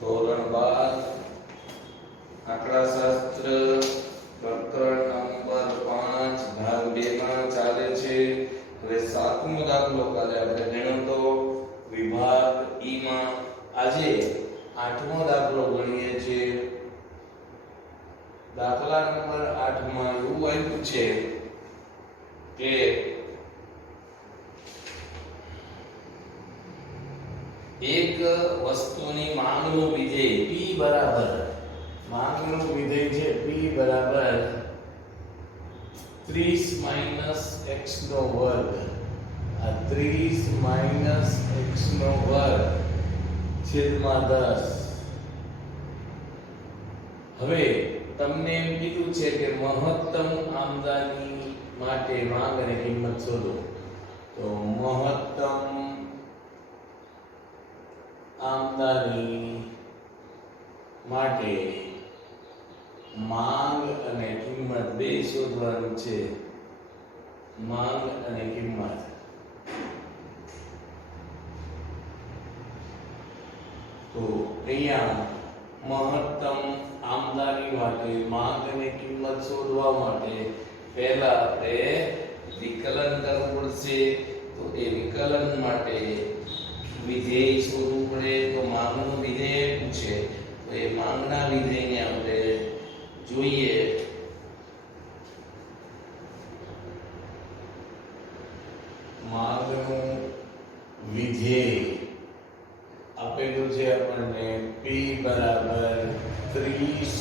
ધોરણ 12 આંકડાશાસ્ત્ર પ્રકરણ નંબર 5 ભાગ 2 માં ચાલે છે. હવે સાતમો દાખલો કાલે આપણે ગણ્યો તો વિભાગ ઈ માં. આજે આઠમો દાખલો ગણીએ છીએ. દાખલા નંબર 8 માં એવું આપ્યું છે કે એક વસ્તુની માંગનું વિધેય p બરાબર માંગનું વિધેય છે p બરાબર 30 x નો વર્ગ. આ 30 x નો વર્ગ છેદમાં 10. હવે તમને એમ કીધું છે કે મહત્તમ આમદની માટે માંગ અને કિંમત શોધો. તો મહત્તમ આમદની માટે માંગ અને કિંમત બે શોધવાનું છે. માંગ અને કિંમત. તો અહીંયા મહત્તમ આમદની માટે માંગ અને કિંમત શોધવા માટે પહેલા આપણે વિકલન કરવું પડશે. તો એ વિકલન માટે વિધેય શોધવું પડે. તો માંગનું વિધેય પૂછે તો એ માંગના વિધેયને આપણે જોઈએ. માંગનું વિધેય આપેલું છે આપણને p બરાબર 30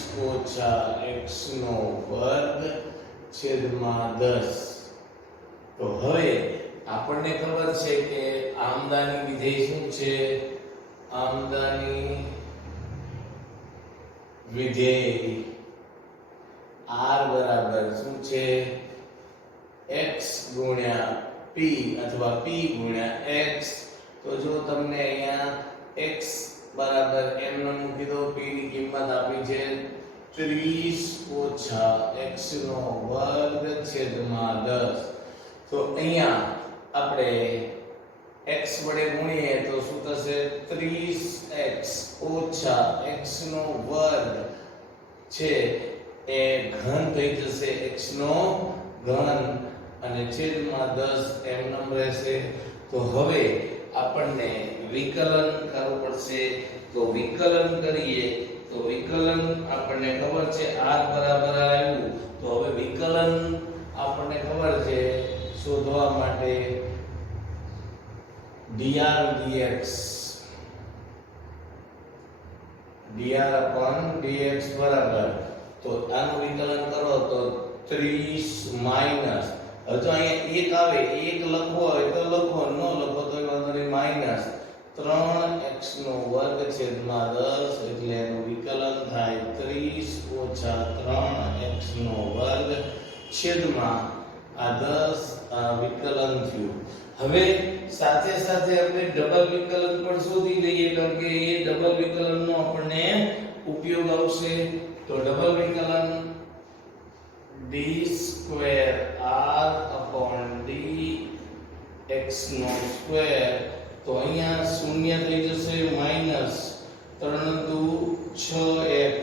x નો વર્ગ છેદમાં 10. તો હવે આપણને ખબર છે કે આમદની વિધેય શું છે? આમદની વિધેય r બરાબર શું છે? x ગુણ્યા p અથવા p ગુણ્યા x. તો જો તમને અહીંયા x બરાબર m નો મૂકી દો, p ની કિંમત આપી છે 30 x નો વર્ગ છેદમાં 10. તો અહીંયા આપણે x વડે ગુણીએ તો શું થશે? 30x x નો વર્ગ છે એ ઘન થઈ જશે, x નો ઘન, અને છેદમાં 10 એમ રહેશે. તો હવે આપણને વિકલન કરવું પડશે. તો વિકલન કરીએ તો વિકલન આપણને ખબર છે r બરાબર આવ્યું. તો હવે વિકલન આપણને ખબર છે શોધવા માટે dr dx બરાબર. તો આનું વિકલન કરો તો 30 માઈનસ, હજુ અહીંયા એક આવે, એક લખવો હોય તો લખો, ન લખો તો વાંધો નહીં, માઈનસ 3x નો વર્ગ છેદમાં 10. એટલે એનું વિકલન થાય 30 3x નો વર્ગ છેદમાં આ 10 વિકલન થયું. હવે સાથે સાથે આપણે ડબલ વિકલન પણ શોધી લઈએ, કારણ કે એ ડબલ વિકલનનો આપણને ઉપયોગ આવશે. તો ડબલ વિકલન d square r upon dx નો સ્ક્વેર. તો અહીંયા શૂન્ય થઈ જશે, માઈનસ 3 દુ 6x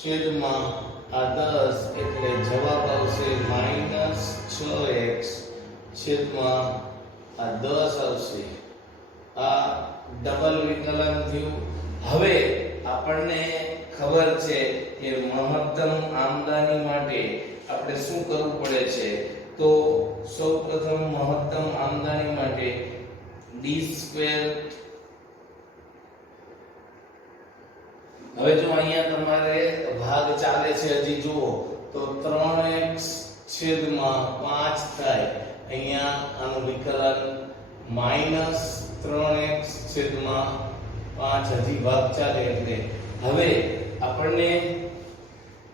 છેદમાં આ 10. એટલે જવાબ આવશે માઈનસ 6x છેદમાં આ 10 આવશે. આ ડબલ વિકલન થયું. હવે આપણને ખબર છે કે મહત્તમ આમદની માટે આપણે શું કરવું પડે છે? તો સૌપ્રથમ મહત્તમ આમદની માટે d સ્ક્વેર. હવે જો અહીંયા તમારે ભાગ ચાલે છે, હજી જુઓ તો 3x છેદમાં 5 થાય. અહીંયા આનું વિકલન માઈનસ 3x છેદમાં 5, હજી ભાગ ચાલે. એટલે હવે આપણને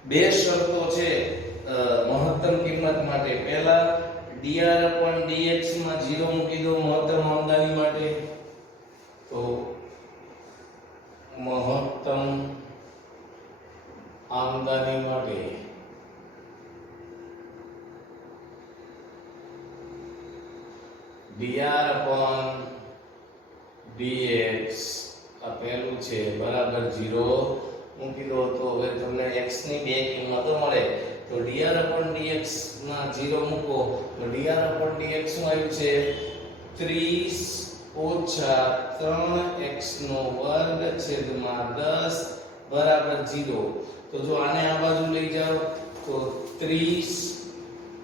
બે શરતો છે મહત્તમ કિંમત માટે. પહેલા dr dx માં 0 મૂકી દો મહત્તમ આમદની માટે. તો મહત્તમ આમદની માટે dr dx પહેલું છે બરાબર 0 મૂકી દો તો હવે તમને x ની બે કિંમતો મળે તો dr/dx માં 0 મૂકો તો dr/dx શું આવ્યું છે 30 ઓછા 3x નો વર્ગ છેદમાં 10 બરાબર 0 તો જો આને આ બાજુ લઈ જાઓ તો 30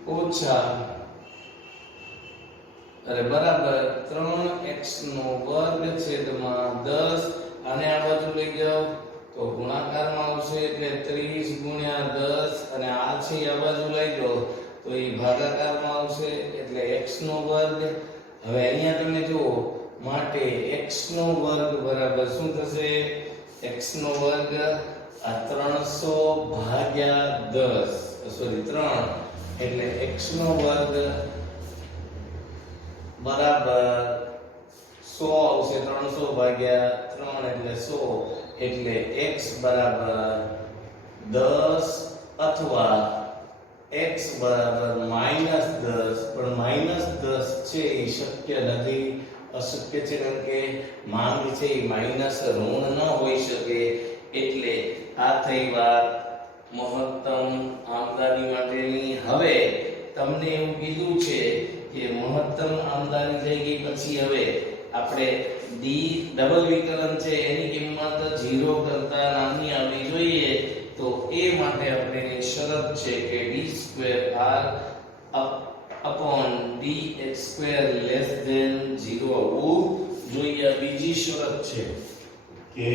ઓછા બરાબર 3x નો વર્ગ છેદમાં 10 આને આ બાજુ લઈ જાઓ તો ગુણાકારમાં આવશે એટલે 30 ગુણ્યા 10 અને આ છે આ બાજુ લઈ જાઓ તો એ ભાગાકારમાં આવશે એટલે x નો વર્ગ હવે અહીંયા તમે જુઓ માટે x નો વર્ગ બરાબર શું થશે x નો વર્ગ આ 300 ભાગ્યા 10 સોરી 3 એટલે x નો વર્ગ બરાબર 100 આવશે 300 ભાગ્યા 3 એટલે 100 એટલે x બરાબર 10 અથવા x બરાબર -10 પણ -10 છે એ શક્ય નથી અશક્ય છે કારણ કે માંગ છે એ માઈનસ ઋણ ન હોઈ શકે એટલે આ થઈ વાત મહત્તમ આમદની માટેની હવે તમને એવું કીધું છે કે મહત્તમ આમદની થઈ ગઈ પછી હવે આપણે ડી ડબલ વિકલન છે એની કિંમત 0 કરતા નાની આવવી જોઈએ તો એ માટે આપણે શરત છે કે d2r upon dx2 less than 0 આવવું જોઈએ બીજી શરત છે કે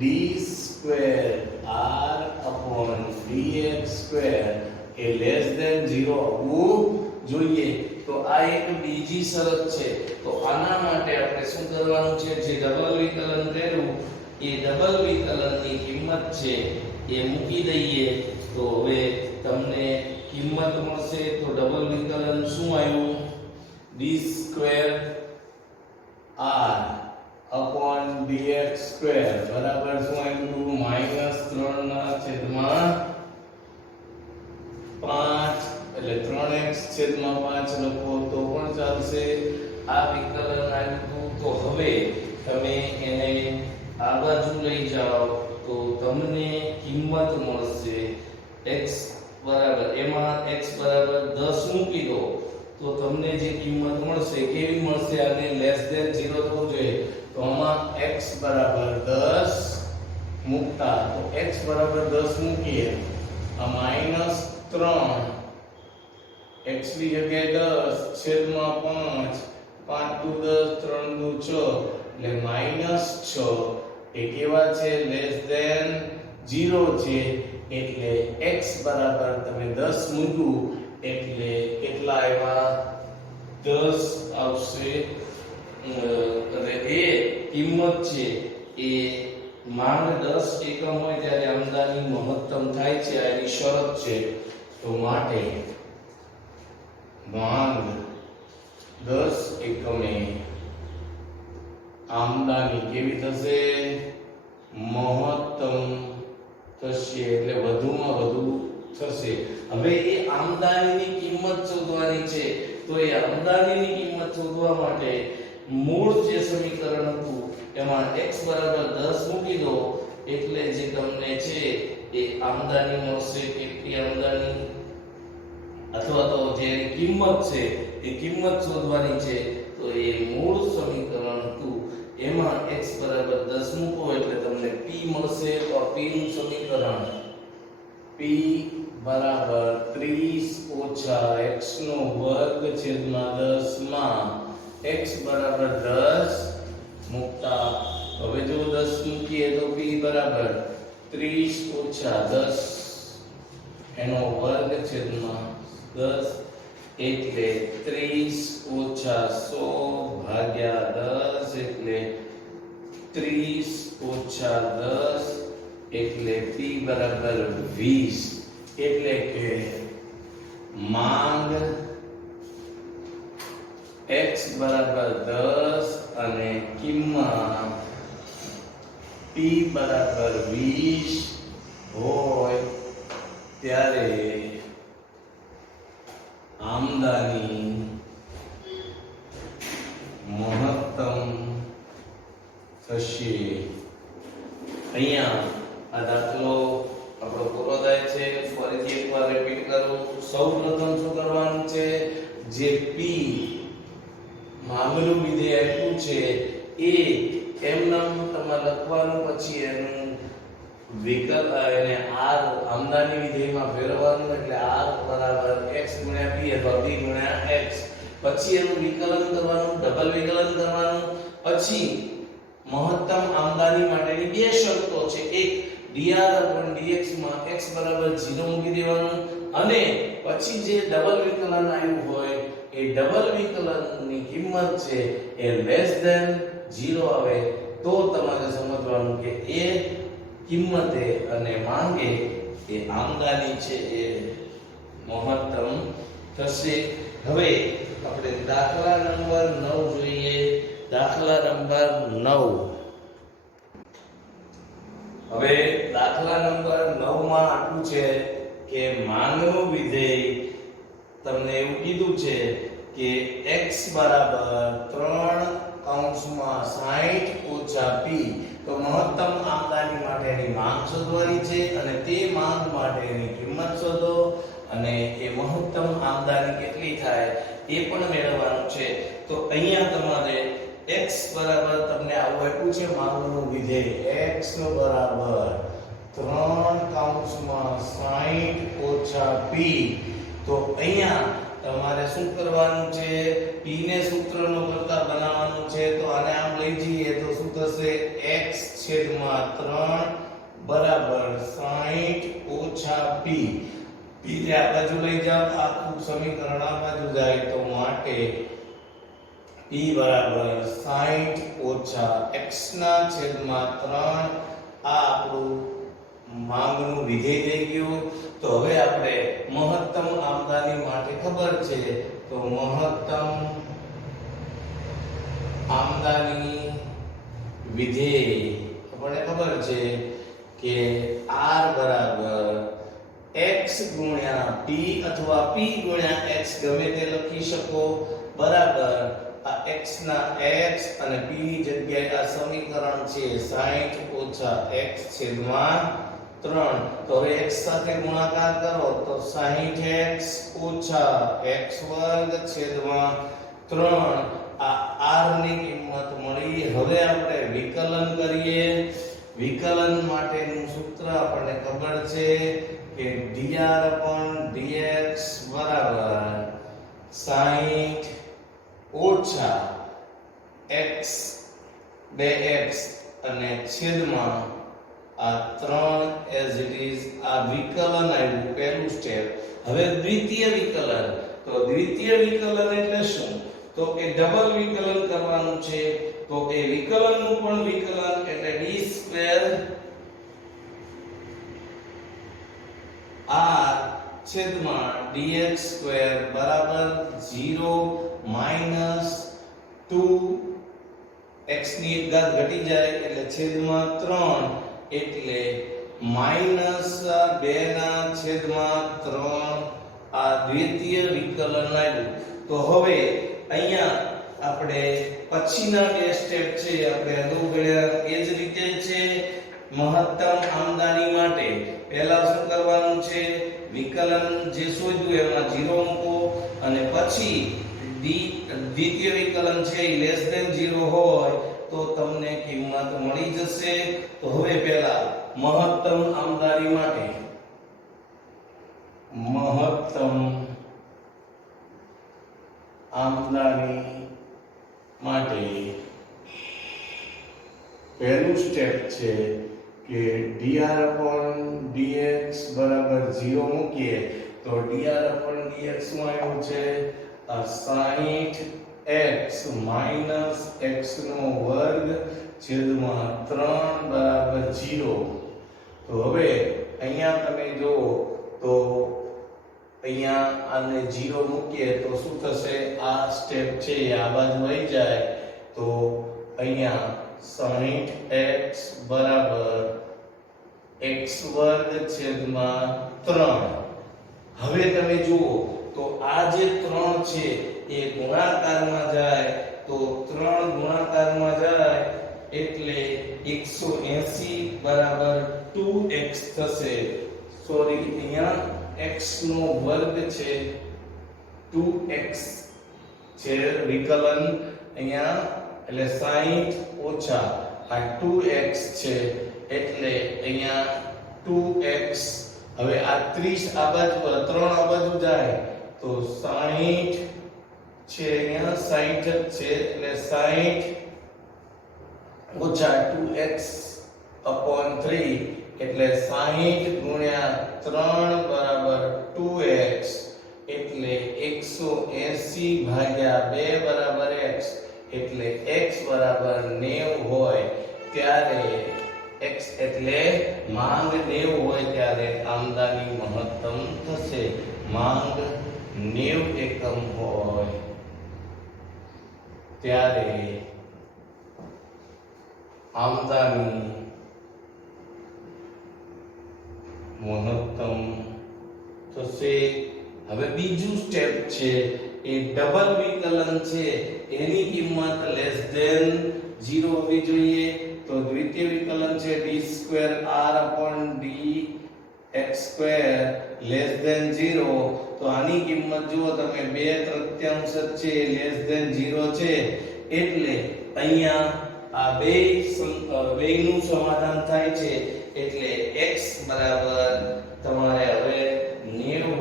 d2r upon dx2 એ less than 0 આવવું જોઈએ તો આ એક બીજી શરત છે તો આના માટે આપણે શું કરવાનું છે જે ડબલ વિકલન કર્યું એ ડબલ વિકલનની કિંમત છે એ મૂકી દઈએ તો હવે તમને કિંમત મળશે તો ડબલ વિકલન શું આવ્યું d2r upon dx2 બરાબર શું આવ્યું -3 ના છેદમાં 5 એટલે 3x છેદમાં 5 લખો તો પણ ચાલશે આ વિકલન આવ્યું તો હવે તમે એને આ બાજુ લઈ જાઓ તો તમને કિંમત મળશે x બરાબર એમાં x બરાબર 10 મૂકી દો તો તમને જે કિંમત મળશે કેવી મળશે આને લેસ ધેન 0 થવું જોઈએ તો આમાં x બરાબર 10 મૂકતા તો x બરાબર 10 મૂકીએ આ -3 x ની જગ્યાએ 10 છેદમાં 5 5 દુ 10 3 દુ 6 એટલે -6 એ કેવા છે લેસ ધેન 0 છે એટલે x બરાબર તમે 10 મૂક્યું એટલે કેટલા આવ્યા 10 આવશે અને એ કિંમત છે એ માંગ 10 એકમ હોય ત્યારે આમદની મહત્તમ થાય છે આ એની શરત છે તો માટે માંગ 10 એકમે આમદની કેવી થશે મહત્તમ થશે એટલે વધુમાં વધુ થશે હવે એ આમદનીની કિંમત શોધવાની છે તો એ આમદનીની કિંમત શોધવા માટે મૂળ જે સમીકરણ હતું એમાં x બરાબર 10 મૂકી દો એટલે જે તમને છે એ આમદની મળશે કેટલી આમદની અથવા તો જે કિંમત છે એ કિંમત શોધવાની છે તો એ મૂળ સમીકરણ હતું એમાં x બરાબર 10 મૂકો એટલે તમને p મળશે તો p નું સમીકરણ p બરાબર 30 ઓછા x નો વર્ગ છેદમાં 10 માં x બરાબર 10 મૂકતા હવે જો 10 મૂકીએ તો p બરાબર 30 ઓછા 10 એનો વર્ગ છેદમાં 10 એટલે 30 ઓછા 100 ભાગ્યા 10 એટલે 30 ઓછા 10 એટલે p બરાબર 20 એટલે કે માંગ x બરાબર 10 અને કિંમત p બરાબર 20 હોય ત્યારે આમદની મહત્તમ થશે. અહીંયા આ દાખલો આપણો પૂરો થાય છે. ફરીથી એકવાર રિપીટ કરું. સૌપ્રથમ શું કરવાનું છે, જે p માંગનું વિધેય આપ્યું છે એ એમનામ તમારે લખવાનું, પછી એનું વિકલ એને r આમદાની વિધેયમાં ફેરવવાનું, એટલે r બરાબર x ગુણ્યા p અથવા p ગુણ્યા x. પછી એનું વિકલન કરવાનું, ડબલ વિકલન કરવાનું. પછી મહત્તમ આમદાની માટેની બે શરતો છે. એક dr/dx માં x બરાબર 0 મૂકી દેવાનું, અને પછી જે ડબલ વિકલન આવ્યું હોય એ ડબલ વિકલનની કિંમત છે એ લેસ ધેન 0 આવે તો તમારે સમજવાનું કે એ કિંમતે અને માંગે એ આમદાની છે એ મહત્તમ થશે. હવે આપણે દાખલા નંબર 9 જોઈએ. દાખલા નંબર 9. હવે દાખલા નંબર 9 માં આટલું છે કે માંગનું વિધેય તમને એવું કીધું છે કે x બરાબર 3/60 - p. તો મહત્તમ આમદાની માટેની માંગ શોધવાની છે અને તે માંગ માટેની કિંમત શોધો, અને એ મહત્તમ આમદાની કેટલી થાય એ પણ મેળવવાનું છે. તો અહીંયા તમારે x બરાબર તમને આવું આપ્યું છે માંગનું વિધેય x નો બરાબર 3/60 - p. તો અહીંયા તમારે શું કરવાનું છે, p ને સૂત્રનો કરતા બનાવવાનું છે. તો આને આમ લઈ જઈએ તો શું થશે, x / 3 બરાબર 60 - p. p ને આ બાજુ લઈ જાઓ, આખું સમીકરણ આ બાજુ જાય, તો માટે p બરાબર 60 - x ના છેદમાં 3. આ આપણું માંગનું વિધેય થઈ ગયું. તો હવે આપણે મહત્તમ આમદાની માટે ખબર છે, તો મહત્તમ આમદાની વિધેય આપણને ખબર છે કે r બરાબર x ગુણ્યા p અથવા p ગુણ્યા x ગમે તે લખી શકો, બરાબર આ x ના x અને p ની જગ્યાએ આ સમીકરણ છે 60 - x છેદમાં 3. તો હવે x સાથે ગુણાકાર કરો તો 60x - x વર્ગ છેદમાં 3. આ r ની કિંમત મળી. હવે આપણે વિકલન કરીએ. વિકલન માટેનું સૂત્ર આપણને ખબર છે કે dr/dx બરાબર 60 - x dx અને છેદમાં આ 3 as it is. આ વિકલન આવ્યું પહેલું સ્ટેપ. હવે દ્વિતીય વિકલન. તો દ્વિતીય વિકલન એટલે શું, તો એ ડબલ વિકલન કરવાનું છે. તો એ વિકલનનું પણ વિકલન એટલે d² r છેદમાં dx² બરાબર 0 - 2 x ની એક ઘાત ઘટી જાય એટલે છેદમાં 3 એટલે -2/3. આ દ્વિતીય વિકલન આવ્યું. તો હવે અહીંયા આપણે પછીના બે સ્ટેપ છે આપણે અગાઉ ગણ્યા એ જ રીતે છે. મહત્તમ આમદાની માટે પહેલા શું કરવાનું છે, વિકલન જે શોધ્યું એમાં 0 મૂકો, અને પછી દ્વિતીય વિકલન છે એ લેસ ધેન 0 હોય તો તમને કિંમત મળી જશે. તો હવે પહેલા મહત્તમ આમદાની માટે મહત્તમ આમદાની માટે પહેલું સ્ટેપ છે કે dr/dx બરાબર 0 મૂકીએ તો dr/dx શું આવ્યું છે, 60x - x નો વર્ગ છેદમાં 3 બરાબર 0. તો હવે અહીંયા તમે જો તો અહીંયા આને 0 મૂકીએ તો શું થશે, આ સ્ટેપ છે આ બાજુ આવી જાય તો અહીંયા 60x બરાબર x વર્ગ છેદમાં 3. હવે તમે જુઓ તો આ જે 3 છે એ ગુણાકારમાં જાય તો 3 ગુણાકારમાં જાય એટલે 180 બરાબર 2x થશે. સોરી, અહીંયા x નો વર્ગ છે 2x છે વિકલન અહીંયા, એટલે 60 ઓછા આ 2x છે એટલે અહીંયા 2x. હવે આ 30 આ બાજુ 3 આ બાજુ જાય તો 60 છે, અહીંયા 60 જ છે એટલે 60 ઓછા 2x upon 3 એટલે 60 ગુણ્યા 3 બરાબર 2x એટલે 180 ભાગ્યા 2 બરાબર x એટલે x બરાબર 90 હોય ત્યારે x એટલે માંગ 90 હોય ત્યારે આમદાની મહત્તમ થશે. માંગ 90 એકમ હોય ત્યારે આમદાની મહત્તમ થશે. હવે બીજું સ્ટેપ છે એ ડબલ વિકલન છે, એની કિંમત લેસ ધેન 0 હોવી જોઈએ. તો દ્વિતીય વિકલન છે d²r/dx² લેસ ધેન 0. તો આની કિંમત જુઓ તમે 2 તૃતીયાંશ છે લેસ ધેન 0 છે એટલે અહીંયા આ બેયનું સમાધાન થાય છે એટલે x બરાબર તમારે હવે 90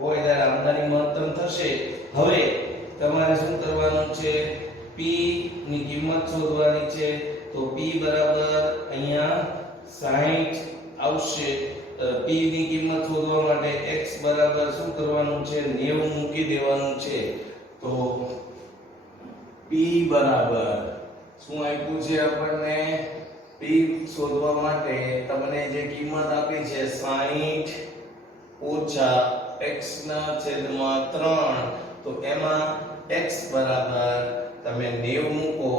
હોય ત્યારે આમદાની મહત્તમ થશે. હવે તમારે શું કરવાનું છે, p ની કિંમત શોધવાની છે. તો p બરાબર અહીંયા 60 આવશે. p ની કિંમત શોધવા માટે x બરાબર શું કરવાનું છે, 90 મૂકી દેવાનું છે. તો p બરાબર શું આપ્યું છે આપણને, p શોધવા માટે તમને જે કિંમત આપી છે 60 ઓછા x ના છેદમાં 3, તો એમાં x બરાબર તમે 90 મૂકો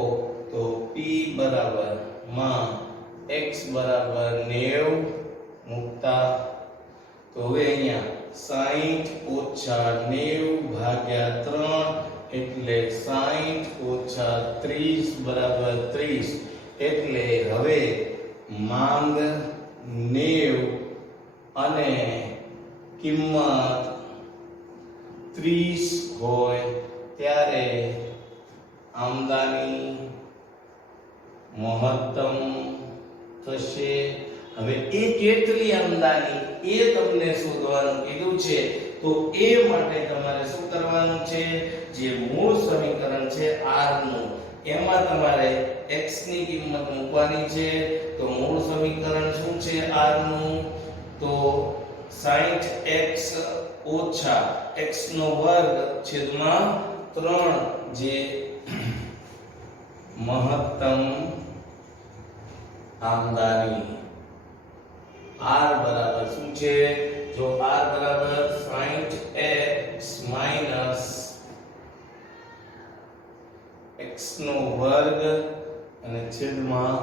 તો p બરાબર માં x બરાબર 90 મૂકતા તો હવે અહીંયા 60 ઓછા 90 ભાગ્યા 3 એટલે 60 ઓછા 30 બરાબર 30. એટલે હવે માંગ 90 અને કિંમત 30 હોય ત્યારે આમદાની મહત્તમ થશે. હવે એ કેટલી આમદાની એ તમને શોધવાનું કીધું છે. તો એ માટે તમારે શું કરવાનું છે, જે મૂળ સમીકરણ છે r નું એમાં તમારે x ની કિંમત મૂકવાની છે. તો મૂળ સમીકરણ શું છે r નું, તો 60x ઓછા x નો વર્ગ છેદમાં 3 જે મહત્તમ આમદાની. r બરાબર શું છે, જો r બરાબર 60x માઈનસ x નો વર્ગ અને છેદમાં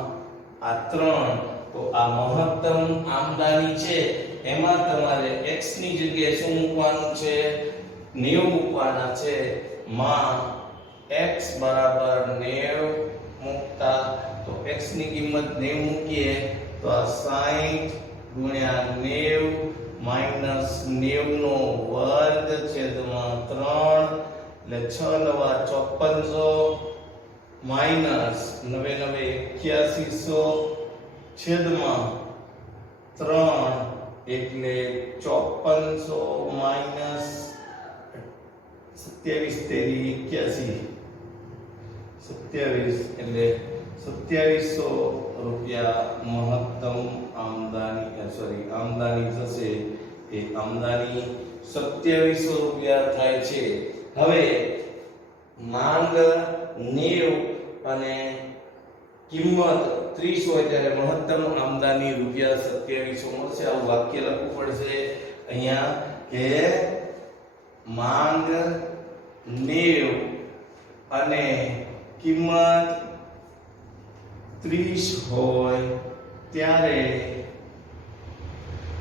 આ 3, તો આ મહત્તમ આમદાની છે એમાં તમારે x ની જગ્યાએ શું મૂકવાનું છે, 90 મૂકવાના છે. માં x બરાબર 90 મૂકતા તો x ની કિંમત 90 મૂકીએ તો આ 60 ગુણ્યા 90 માઈનસ 90 નો વર્ગ છેદમાં 3 એટલે 6 નવા 5400 માઈનસ 9 8100 છેદમાં 3 એટલે 5400 માઈનસ 27 તેરી 81 27 એટલે 2700 રૂપિયા મહત્તમ આમદાની થશે. એ આમદાની 2700 રૂપિયા થાય છે. હવે માંગ 90 અને કિંમત 30 હોય ત્યારે મહત્તમ આમદાની રૂપિયા 2700 મળશે. આવું વાક્ય લખવું પડશે અહીંયા કે માંગ 90 અને કિંમત 30 હોય ત્યારે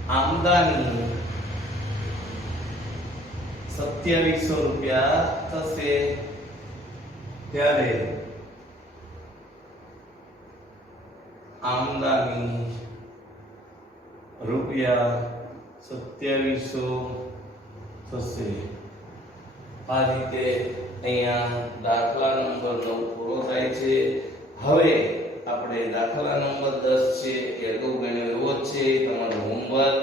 આમદાની 2700 રૂપિયા થશે. ત્યારે આમદાની રૂપિયા 2700 થશે. આ રીતે અહીંયા દાખલા નંબર 9 પૂરો થાય છે. હવે આપણે દાખલા નંબર 10 છે એ અગાઉ ગણ્યો એવો જ છે. તમારું હોમવર્ક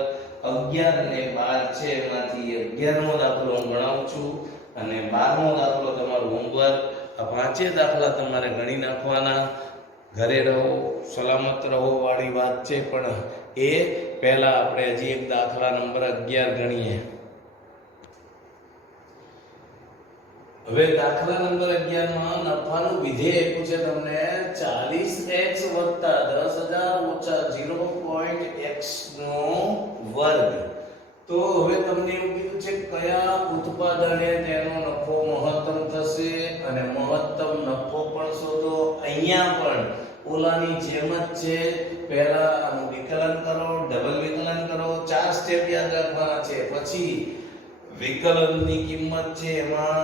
11 અને 12 છે, એમાંથી 11મો દાખલો હું ગણાવું છું અને 12મો દાખલો તમારું હોમવર્ક. આ પાંચે દાખલા તમારે ગણી નાખવાના. ઘરે રહો, સલામત રહો વાળી વાત છે, પણ એ પહેલા આપણે હજી એક દાખલા નંબર 11 ગણીએ. હવે દાખલા નંબર 11 માં નફાનું વિધેય આપ્યું છે તમને 40x 10,000 ઓછા 0.x નો વર્ગ. તો હવે તમને એવું કીધું છે કયા ઉત્પાદને તેનો નફો મહત્તમ થશે અને મહત્તમ નફો પણ શોધો. અહીંયા પણ ઓલાની જેમ જ છે. પહેલા આનું વિકલન કરો, ડબલ વિકલન કરો, 4 સ્ટેપ યાદ રાખવાના છે. પછી વિકલનની કિંમત છે એમાં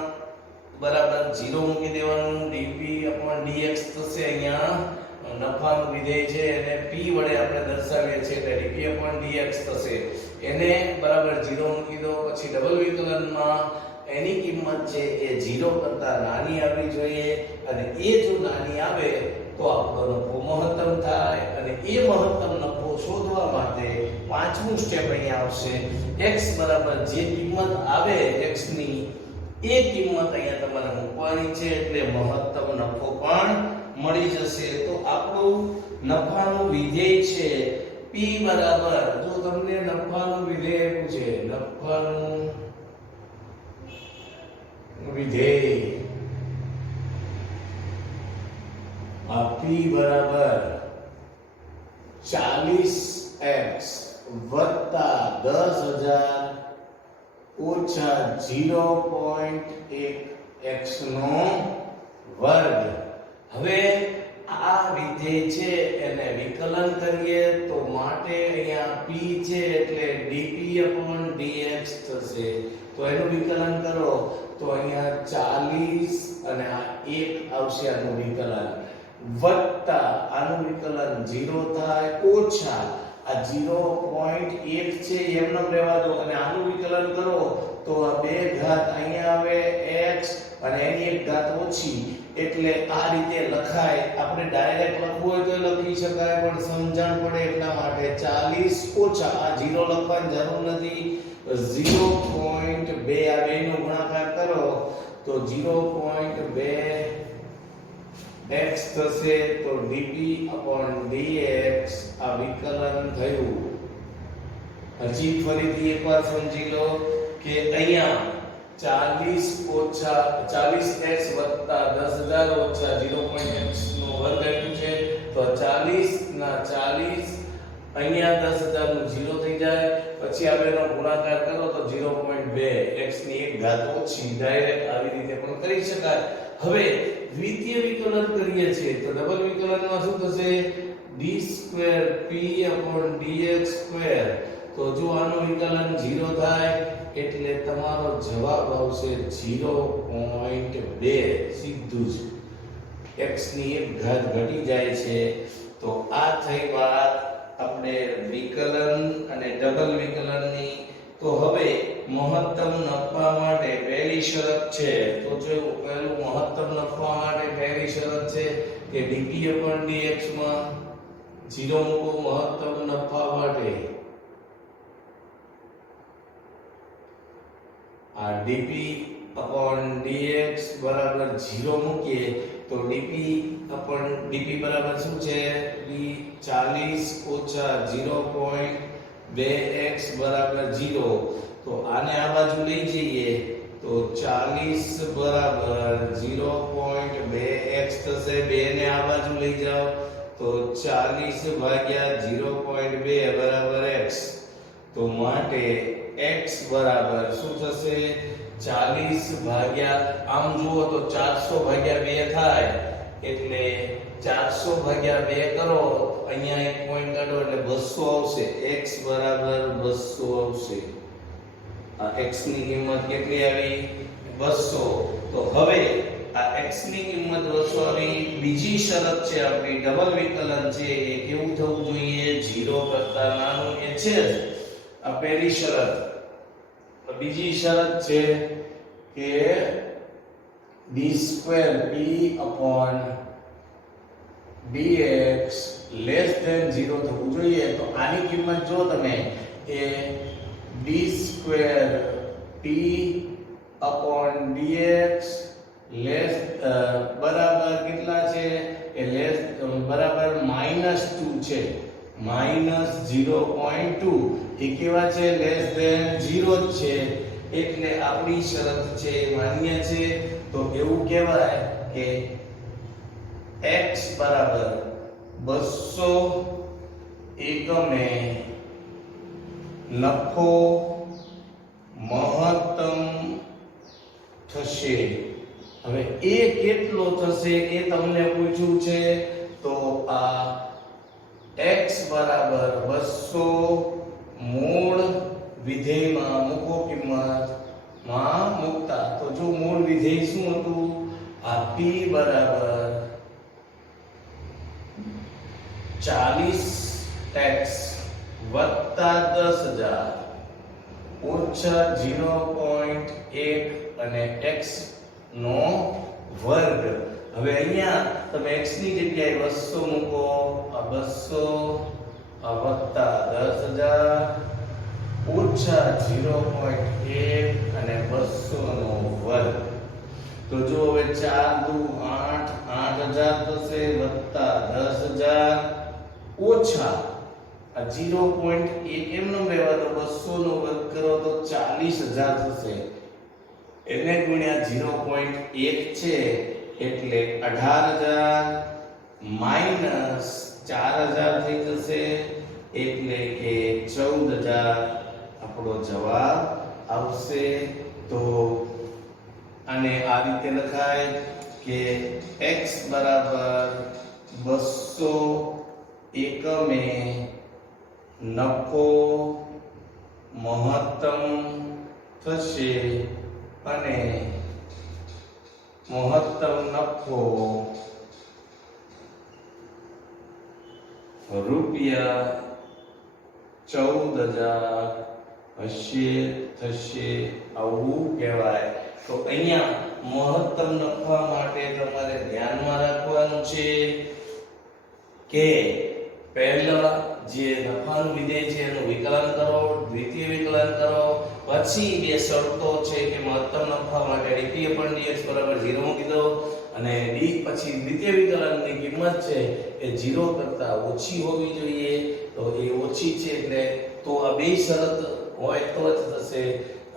બરાબર 0 મૂકી દેવાનું. dp/dx થશે. અહીંયા નફાનું વિધેય છે એને p વડે આપણે દર્શાવીએ છીએ એટલે dp/dx થશે. એને બરાબર 0 મૂકી દો. પછી ડબલ વિકલનમાં એની કિંમત છે એ 0 કરતા નાની આવવી જોઈએ અને એ જો નાની આવે તો આપણો નફો મહત્તમ થાય. અને એ મહત્તમ નફો શોધવા માટે પાંચમું સ્ટેપ અહીંયા આવશે. x બરાબર જે કિંમત આવે x ની એ કિંમત અહીંયા તમારે મૂકવાની છે એટલે મહત્તમ નફો પણ મળી જશે. તો આપણું નફાનું વિધેય છે p બરાબર, જો તમને નફાનું વિધેય આપ્યું છે, નફાનું વિધેય આ p બરાબર 40x વત્તા 10,000 ઓછા 0.1x નો વર્ગ. હવે આ વિધેય છે એને વિકલન કરીએ તો માટે અહીંયા p છે એટલે dp/dx થશે. તો એનું વિકલન કરો તો અહીંયા 40 અને આ 1 આવશે આનું વિકલન, વત્તા આનું વિકલન 0 થાય, ઓછા આ 0.1 છે એમનો રહેવા દો અને આનું વિકલન કરો તો આ બે ઘાત અહીંયા આવે x અને એની એક ઘાત ઓછી એટલે આ રીતે લખાય. આપણે ડાયરેક્ટ લખવું હોય તો લખી શકાય પણ સમજણ પડે એટલા માટે 40 ઓછા આ 0 લખવાની જરૂર નથી. 0.2 આ બેનો ગુણાકાર કરો તો 0.2 x થશે. તો dp/dx આ વિકલન થયું. હજી ફરીથી એકવાર સમજી લો કે અહીંયા 40x વત્તા 10,000 ઓછા 0.x નો વર્ગ આપ્યું છે. તો 40 ના 40 અહીંયા 10,000 નું 0 થઈ જાય. પછી આ બેનો ગુણાકાર કરો તો 0.2 x ની એક ઘાત ઓછી. ડાયરેક્ટ આવી રીતે પણ કરી શકાય. હવે દ્વિતીય વિકલન કરીએ છીએ તો ડબલ વિકલનમાં શું થશે? d2p/dx². તો જો આનું વિકલન 0 થાય એટલે તમારો જવાબ આવશે 0.2. સીધું જ x ની એક ઘાત ઘટી જાય છે. તો આ થઈ વાત આપણે વિકલન અને ડબલ વિકલનની. તો હવે મહત્તમ નફા માટે પહેલી શરત છે. તો જો પહેલું મહત્તમ નફા માટે પહેલી શરત છે કે dp/dx માં 0 મૂકો મહત્તમ નફા માટે. આ dp/dx બરાબર 0 મૂકીએ તો dp બરાબર શું છે? 40 ઓછા 0.2x બરાબર 0. તો આને આ બાજુ લઈ જઈએ તો 40 બરાબર 0.2x થશે. 2 ને આ બાજુ લઈ જાઓ તો 40 ભાગ્યા 0.2 બરાબર x. તો માટે x બરાબર શું થશે? 40 ભાગ્યા, આમ જુઓ તો 400 ભાગ્યા 2 થાય એટલે 400 ભાગ્યા 2 કરો, અહીંયા એક પોઈન્ટ કાઢો એટલે 200 આવશે. x બરાબર 200 આવશે. આ x ની કિંમત કેટલી આવી? 200. તો હવે આ x ની કિંમત 200 આવી. બીજી શરત છે આપણી ડબલ વિકલન છે એ કેવું થવું જોઈએ 0 કરતા નાનું એ છે જ. આ પહેલી શરત. બીજી શરત છે કે d2p/dx લેસ ધેન 0 થવું જોઈએ. તો આની કિંમત જો તમે એ d2p/dx લેસ બરાબર કેટલા છે એ લેસ બરાબર -2 છે. -0.2 એ કેવા છે લેસ ધેન 0 જ છે. એટલે આપણી શરત છે માન્ય છે. તો એવું કહેવાય કે x બરાબર 200 એકમે નફો મહત્તમ થશે. હવે એ કેટલો થશે એ તમને પૂછ્યું છે. તો આ x બરાબર 200 મૂળ વિધેયમાં મૂકો કિંમત માં મૂકતા. તો જો મૂળ વિધેય શું હતું આ p બરાબર 40x વત્તા 10,000 ઓછા 0.1 અને x નો વર્ગ. હવે અહીંયા તમે x ની જગ્યાએ 200 મૂકો. આ 200 આ વત્તા 10,000 ઓછા 0.1 અને 200 નો વર્ગ. તો જો હવે 4 દુ 8 8000 થશે વત્તા 10,000 ઓછા આ 0.1 એમનો રહેવા તો 200 નો વર્ગ કરો તો 40,000 થશે. એને ગુણ્યા 0.1 છે એટલે 18,000 માઈનસ 4,000 થઈ જશે એટલે કે 14,000 આપણો જવાબ આવશે. તો આને આ રીતે લખાય કે x બરાબર 200 એકમે નફો મહત્તમ થશે અને મહત્તમ નફો રૂપિયા 14,000 થશે આવું કહેવાય. તો અહીંયા મહત્તમ નફા માટે તમારે ધ્યાનમાં રાખવાનું છે કે પહેલા જે નફાનું વિધેય છે એનું વિકલન કરો, દ્વિતીય વિકલન કરો, પછી બે શરતો છે કે મહત્તમ નફા માટે dp/dx બરાબર 0 મૂકી દો અને d પછી દ્વિતીય વિકલનની કિંમત છે એ 0 કરતા ઓછી હોવી જોઈએ. તો એ ઓછી છે એટલે તો આ બે શરત હોય તો જ થશે.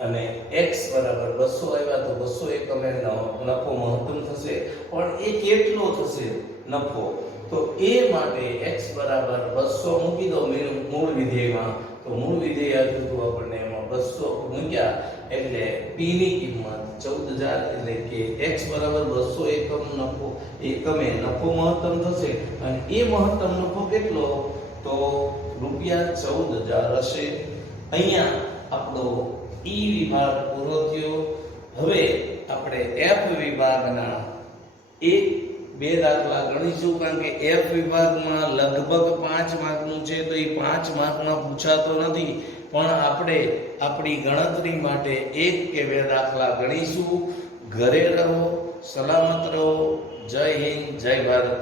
અને x બરાબર 200 આવ્યા તો 200 એકમે નફો મહત્તમ થશે. પણ એ કેટલો થશે નફો? તો એ માટે x બરાબર 200 મૂકી દો મૂળ વિધેયમાં. તો મૂળ વિધેય આવ્યું તો આપણને એમાં 200 મૂક્યા એટલે p ની કિંમત 14,000 એટલે કે x બરાબર 200 એકમે નફો મહત્તમ થશે. અને એ મહત્તમ નફો કેટલો? તો રૂપિયા 14,000 હશે. અહીંયા આપણો E વિભાગ પૂરો થયો. હવે આપણે F વિભાગના એક બે દાખલા ગણીશું કારણ કે F વિભાગમાં લગભગ 5 માર્કનું છે તો એ 5 માર્કમાં પૂછાતો નથી. પણ આપણે આપણી ગણતરી માટે એક કે બે દાખલા ગણીશું. ઘરે રહો, સલામત રહો. જય હિન્દ, જય ભારત.